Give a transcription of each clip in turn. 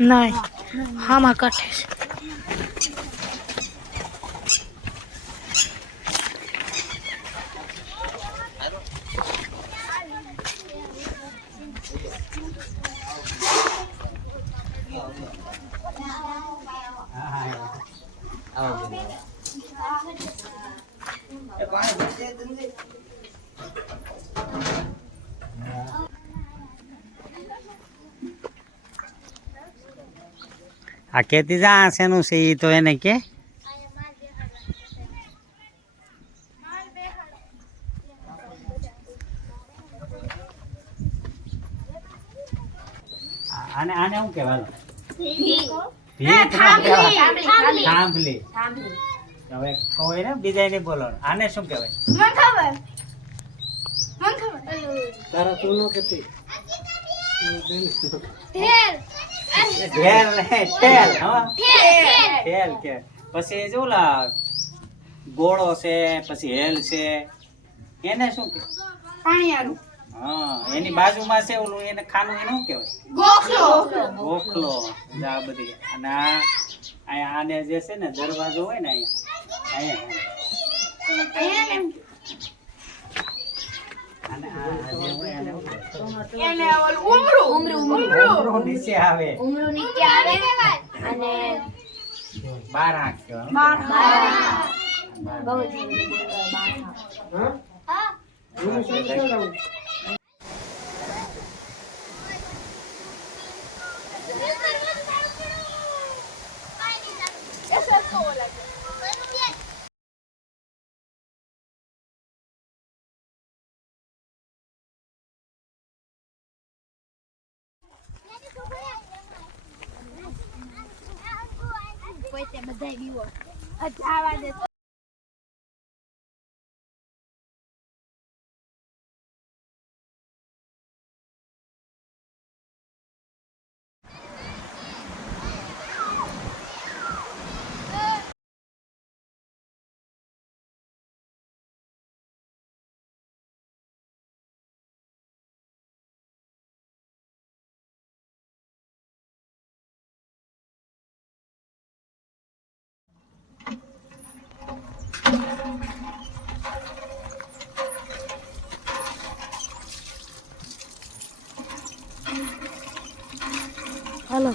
નહીં હામાં કાઢે છે. આ ખેતી જા શેનું છે એ તો એને કે. આને આને શું કહેવાય ના કહેવાય. થાંભલી. હવે કોઈ ને બીજા ને બોલો. આને શું કહેવાય? મને ખબર. મને ખબર. તારા તું નો કેતી ઢેલ ને ઠેલ હા. ઢેર કે. પછી જો લા ગોળો છે પછી હેલ છે. એને શું કે? પાણીયારું. હા એની બાજુમાં છે ઓલું એને ખાનું એને શું કહેવાય? ગોખલો. ગોખલો. આ બધી. અને આ અહીંયા આને જે છે ને દરવાજો હોય ને અહીંયા અહીંયા અને આ આ જે હોય એને શું કહેવાય? એને ઓલું ઉમરું. નીચે આવે. ઉમરું નીચે આવે અને બાર આંખ કહેવાય બાર બાર. હા હા. પોતે બધાય અચ્છા આવા દે. હાલો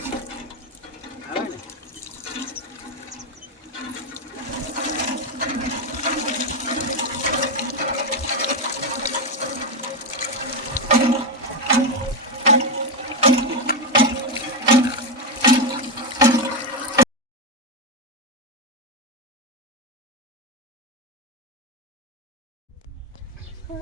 아,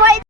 subscribe.